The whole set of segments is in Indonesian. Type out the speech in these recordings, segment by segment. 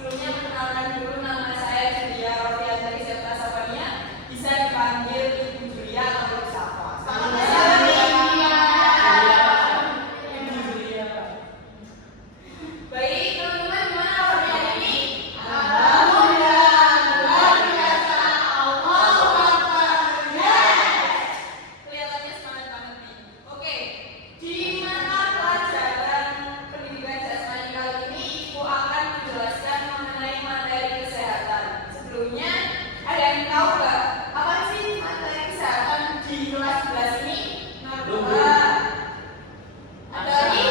Sebelumnya perkenalkan dulu, nama saya Julia Rofiantari Septa Safania, bisa dipanggil Ibu Julia atau Safa. Selamat datang Ibu Julia. Baik teman-teman, gimana kabarnya hari ini? Alhamdulillah, luar biasa. Allahu Akbar. Kelihatannya semangat banget nih. Oke, di mata pelajaran pendidikan jasmani kali ini Ibu akan menjelaskan mengenai materi kesehatan. Sebelumnya, ada yang tahu nggak apa sih materi kesehatan di kelas 11 ini? Ada lagi?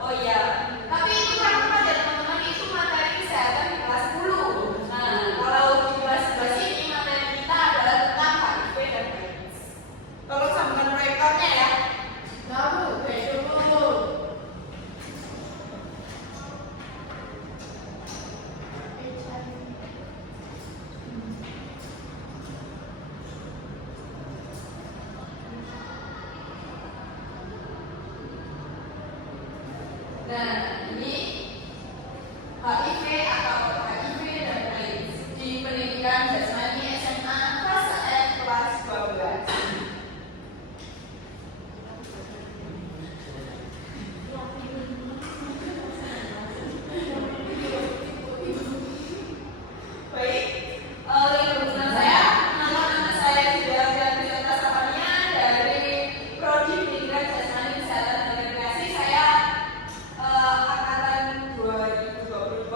Oh iya, tapi itu kan pada teman-teman itu materi kesehatan di kelas 10. Nah, kalau di kelas 11 ini materi kita adalah tentang HIV dan AIDS. Tolong sambungkan proyektornya ya. Baru, besok dulu. Nah, ini HIV atau HIV dan AIDS di pendidikan jasmani SMA kelas F kelas 12. Baik, dengan saya, nama saya Julia Rofiantari Septa Safania dari Prodi Pendidikan Jasmani Kesehatan dan Rekreasi. Saya angkatan 2022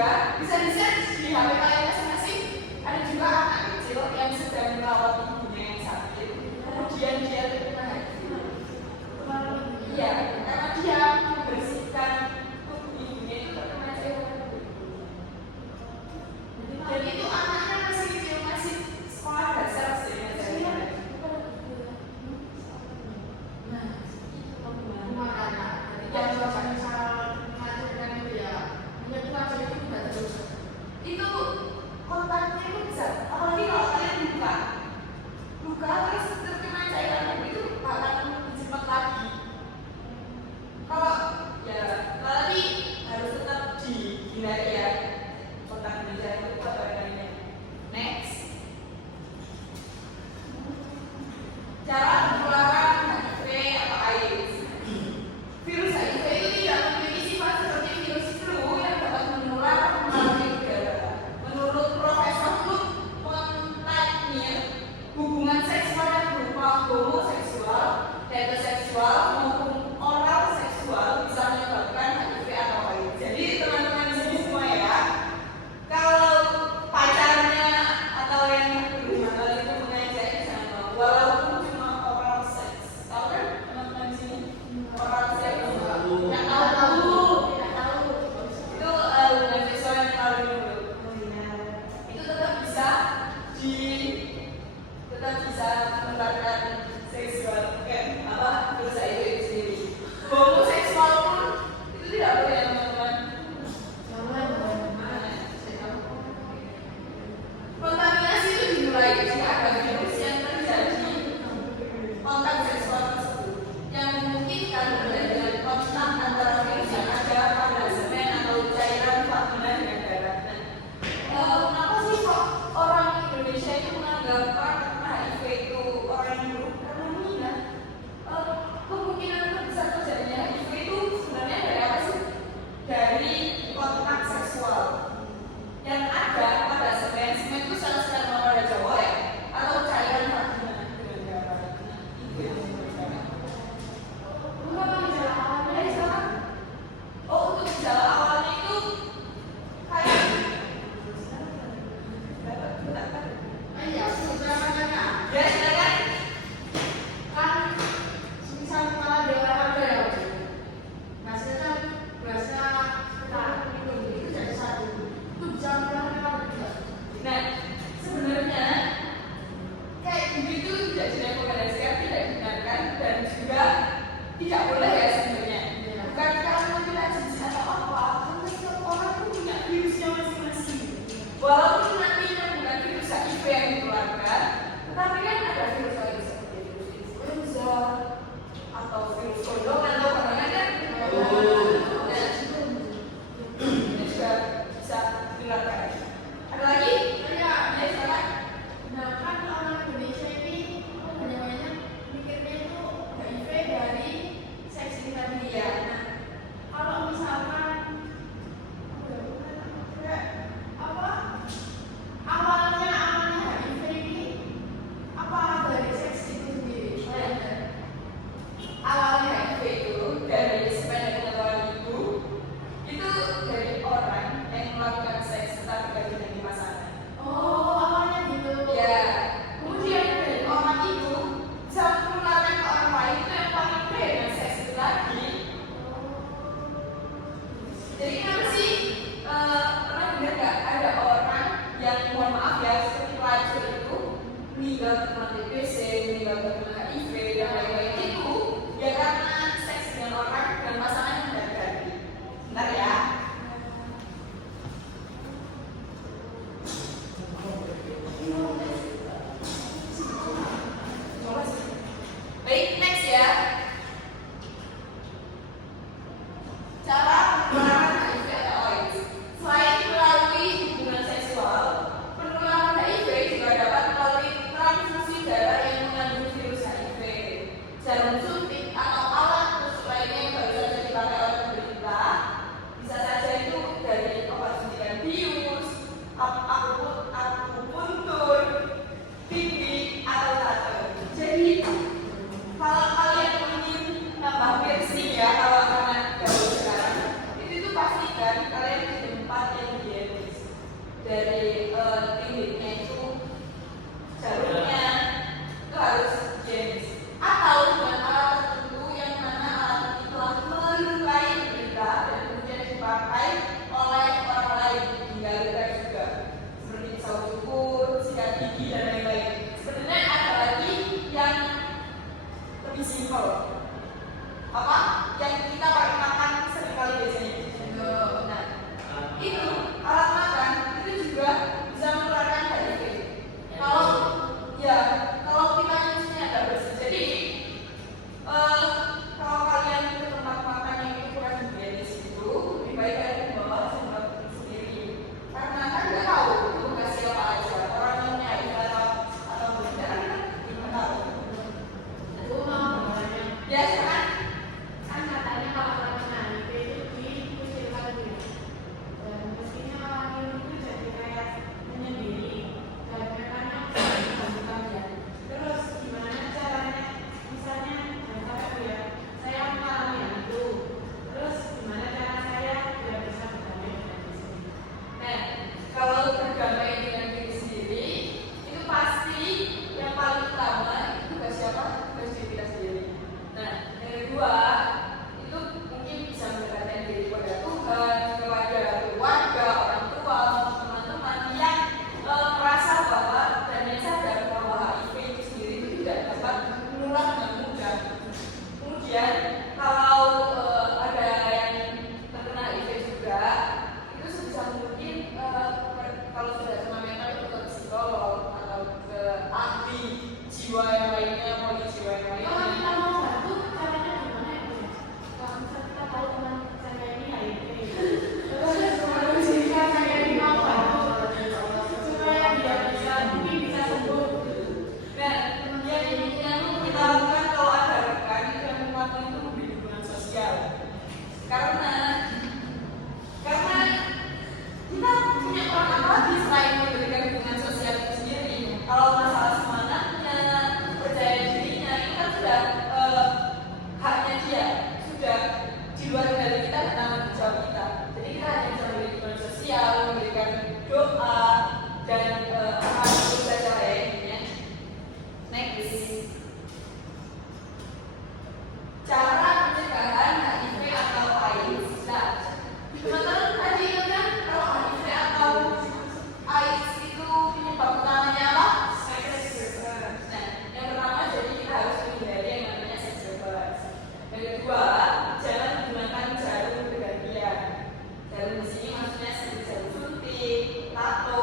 juga bisa di-search di HP kalian masing-masing. Ada juga anak kecil yang sedang merawat ibunya yang sakit, kemudian dia terkena HIV. Iya, karena dia membersihkan tubuh ibunya itu terkena HIV. Dan itu anaknya masih kecil, masih sekolah dasar sehingga itu kontaknya itu bisa, apalagi kalau kalian buka terus terkena cairan itu akan disimpan lagi. Kalau ya tapi harus tetap dihindari ya kontak dengan itu buat lainnya. Next, cara penularan HIV atau AIDS. Virus HIV itu tidak memiliki sifat seperti virus flu yang dapat menular melalui udara. Menurut Profesor Luke Montagnier, hubungan seksual yang berupa homoseksual, heteroseksual maupun oral seksual bisa menyebabkan HIV atau AIDS. Jadi teman-teman di sini semua ya, kalau pacarnya atau yang berhubungan itu mengajak jangan mau, walaupun cuma oral seks. Tahu kan teman-teman di sini? Oral seks nggak tahu. Itu hubungan seksual yang melalui mulut. Itu tetap bisa menularkan seksual kan apa virus HIV itu sendiri. Homoseksual pun itu tidak boleh ya teman-teman. Kontaminasi itu dimulai jika ada virus yang terjadi kontak seksual tersebut yang memungkinkan terjadinya kontak antara virus yang ada pada semen atau cairan vagina dengan darah. Kenapa sih kok orang Indonesia itu menganggap orang terkena HIV itu orang yang buruk? Karena mengingat kemungkinan besar terjadinya HIV itu sebenarnya dari apa sih? Dari kontak seksual yang ada pada semen itu sel-sel pada Jawa ya, atau cairan vagina dengan darah. Itu yang membedakan. Bukan gejala awalnya sekarang. Oh, untuk gejala awalnya itu kayak ya silakan. Kan misal kepala di olahraga ya, hasilnya berasa itu jadi satu. Itu bisa menyebabkan juga. Nah, sebenarnya kayak begitu tidak direkomendasikan, tidak dibenarkan dan juga tidak boleh ya sebenarnya. Bukan karena kita jijik atau apa, karena setiap orang itu punya virusnya masing-masing. Walaupun nantinya bukan virus HIV yang dikeluarkan, tetapi kan ada virus lain seperti virus influenza atau virus kondongan atau apa kan? Dan ini juga bisa dikeluarkan. Ada lagi? Ya, silakan. Nah, kan orang Indonesia ini banyak mikirnya itu HIV dari seks ini tadi ya. Nah, kalau misalkan awalnya HIV ini apa dari seks itu sendiri? Awalnya HIV itu dari sependek pengetahuan ibu itu dari orang yang melakukan seks tetapi tidak menjadi pasangan. Oh, awalnya gitu. Ya, kemudian dari orang itu bisa menularkan ke orang lain itu yang paling dengan seks itu lagi. Jadi kenapa sih pernah dengar nggak ada orang yang mohon maaf ya seperti pelacur itu meninggal karena TBC, meninggal karena HIV dan lain-lain itu ya karena seks dengan orang dan pasangan yang tidak ganti. Bentar ya. Baik, next ya. Cara penularan HIV atau AIDS. Selain melalui hubungan seksual, penularan HIV juga dapat melalui transfusi darah yang mengandung virus HIV, jarum suntik atau alat tusuk lainnya yang baru saja dipakai oleh pemerintah. Bisa saja itu dari obat suntikan bius, akupuntur, pipi atau tato. Jadi kalau kalian ingin nambah piercing ya, kalau anak gaul sekarang itu pastikan kalian di tempat yang dia dari titiknya itu jalurnya itu harus higienis, atau dengan alat tertentu yang mana alat itu telah melukai berita dan kemudian dipakai oleh orang lain hingga luka juga, seperti pisau cukur, sikat gigi dan lain-lain. Sebenarnya ada lagi yang lebih simpel, apa yang kita pakai makan seringkali biasanya. Nah, itu alat makan itu juga bisa mengeluarkan HIV. Kalau kita nyucinya ada bersih. Jadi kalau kalian ke tempat makan yang itu kurang higienis itu, lebih baik kalian bawa sendok sendiri. Karena kan nggak tahu itu bekas siapa aja, orang yang nyari atau tidak, nggak tahu. Aku mau bertanya. Biasa kan? Kan katanya kalau orang kena HIV itu dikucilkan dulu. Dan mestinya orang itu jadi kayak menyendiri. Dan katanya bukan ya. Terus gimana caranya? Misalnya sampai biar saya mengalami hal itu. Terus gimana cara saya biar bisa berdamai dengan diri sendiri? Nah, kalau berdamai dengan diri sendiri, itu pasti yang paling utama itu tugas siapa? Tugas diri kita sendiri. Nah, yang kedua, itu mungkin bisa mendekatkan diri kepada Tuhan, kepada keluarga, orang tua, teman-teman yang merasa bahwa dan yang sadar bahwa HIV itu sendiri itu tidak dapat menular dengan mudah. Kemudian, kalau ada yang terkena HIV juga, itu sebisa mungkin kalau sudah sama mental itu ke psikolog atau ke ahli jiwa yang lainnya, poli jiwa yang Kalau lainnya. kita mau bantu, caranya gimana ya? Kalau misalnya kita tahu teman saya ini HIV, terus jika saya ini mau bantu supaya dia mungkin bisa sembuh. Nah, yang kita lakukan kalau ada rekan itu yang melakukan itu memberi dukungan sosial. Karena kita punya peran apa lagi selain memberikan dukungan sosial itu sendiri. Kalau masalah semangatnya, percaya dirinya, itu kan sudah haknya dia, sudah di luar dari kita dan tanggung jawab kita. Jadi kita hanya bisa memberi dukungan sosial, memberikan doa dan hal itu saja ya intinya. Next, cara pencegahan HIV atau AIDS. Nah, teman-teman tadi ingat kan kalau HIV atau AIDS itu penyebab utamanya apa? Seks bebas. Nah, yang pertama jadi kita harus menghindari yang namanya seks bebas. Yang kedua, jangan menggunakan jarum bergantian. Jarum di sini maksudnya seperti jarum suntik, tato,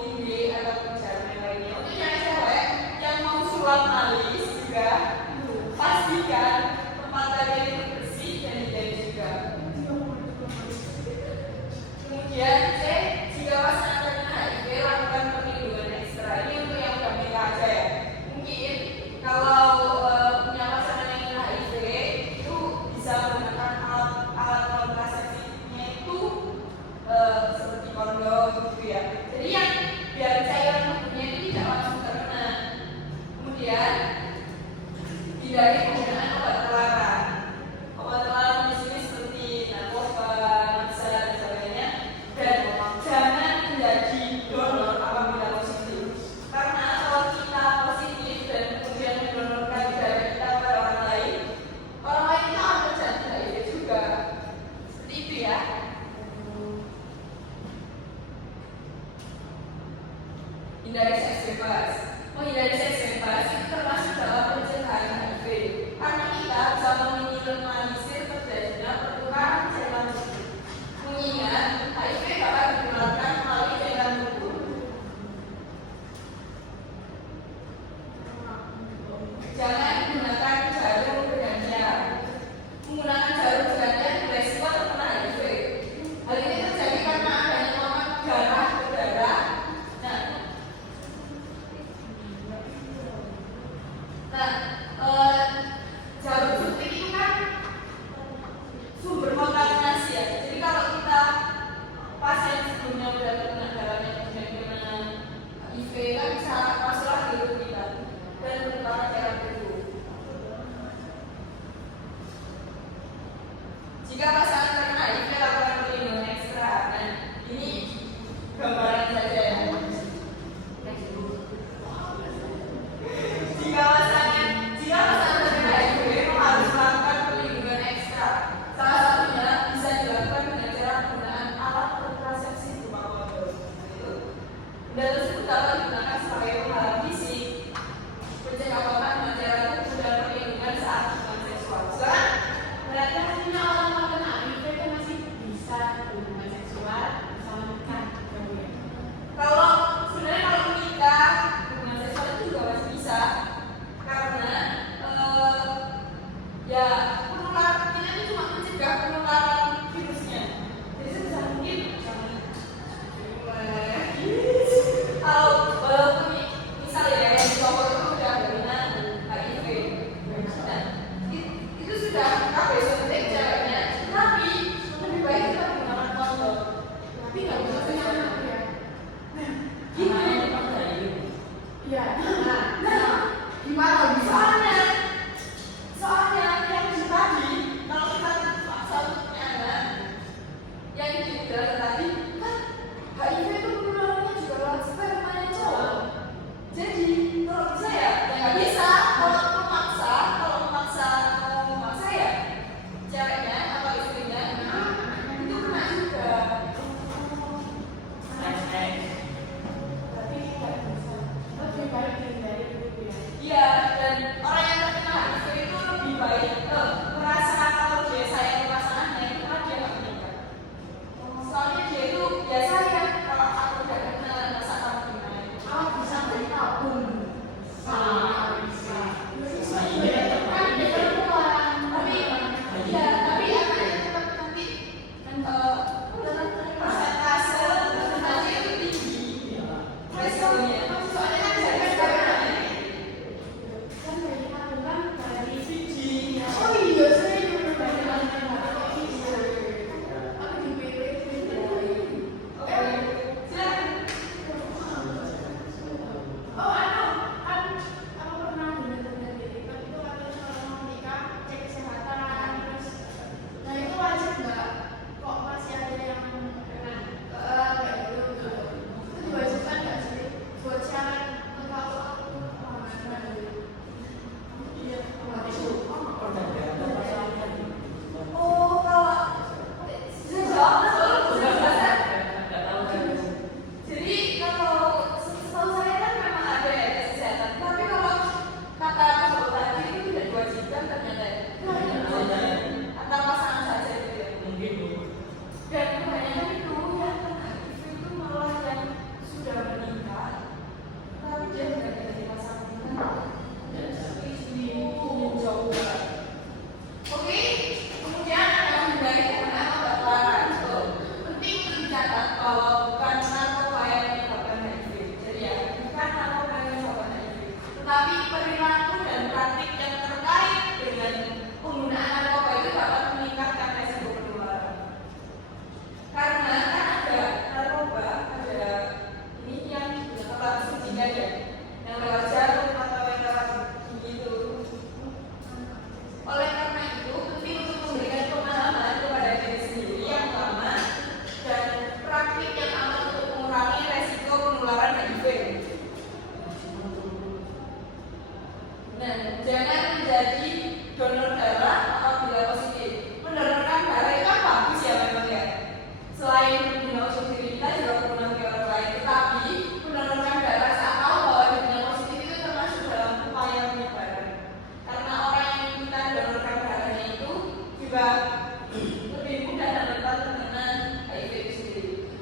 binde ataupun jarum yang lainnya. Untuk cewek-cewek yang mau sulap alis juga pastikan tempat kalian itu bersih dan higienis juga. Kemudian jika pasangan terkena HIV, lakukan perlindungan ekstra. Ini untuk yang udah menikah aja ya. Mungkin kalau punya pasangan yang kena HIV itu bisa menggunakan alat kontrasepsinya itu seperti kondom gitu ya. Jadi yang biar cairan tubuhnya itu tidak langsung terkena. Kemudian hindari penggunaan obat terlarang. Obat terlarang di sini seperti narkoba, naksa dan sebagainya. Dan jangan menjadi donor apabila positif. Karena kalau kita positif dan kemudian mendonorkan darah kita kepada orang lain itu akan terjadi HIV juga. Seperti itu ya. Hindari seks bebas. Menghindari seks bebas itu termasuk dalam pencegahan HIV. Karena kita bisa meminimalisir terjadinya pertukaran cairan tubuh. Mengingat HIV dapat ditularkan melalui cairan tubuh. Jangan gunakan jarum bergantian. Menggunakan jarum bergantian beresiko terkena HIV. Hal ini terjadi karena adanya kontak darah ke darah. Nah,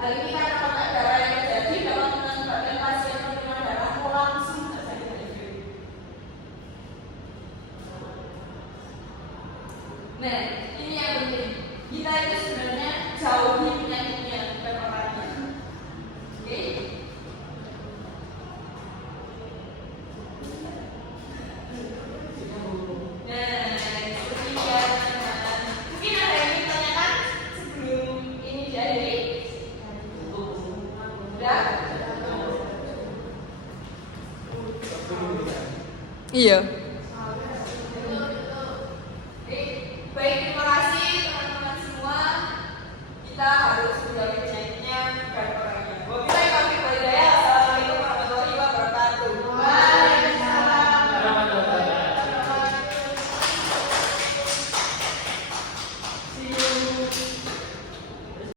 Hal ini karena kontak darah yang terjadi dapat mengakibatkan pasien penerima darah langsung terjadi HIV. Nah, ini yang penting. Kita itu sebenarnya jauhi penyakitnya, bukan orangnya. Oke? Nah, seperti biasa. Mungkin ada yang ingin tanyakan sebelum ini diakhiri? Udah? Iya. Baik, terima kasih teman-teman semua. Kita harus menjaga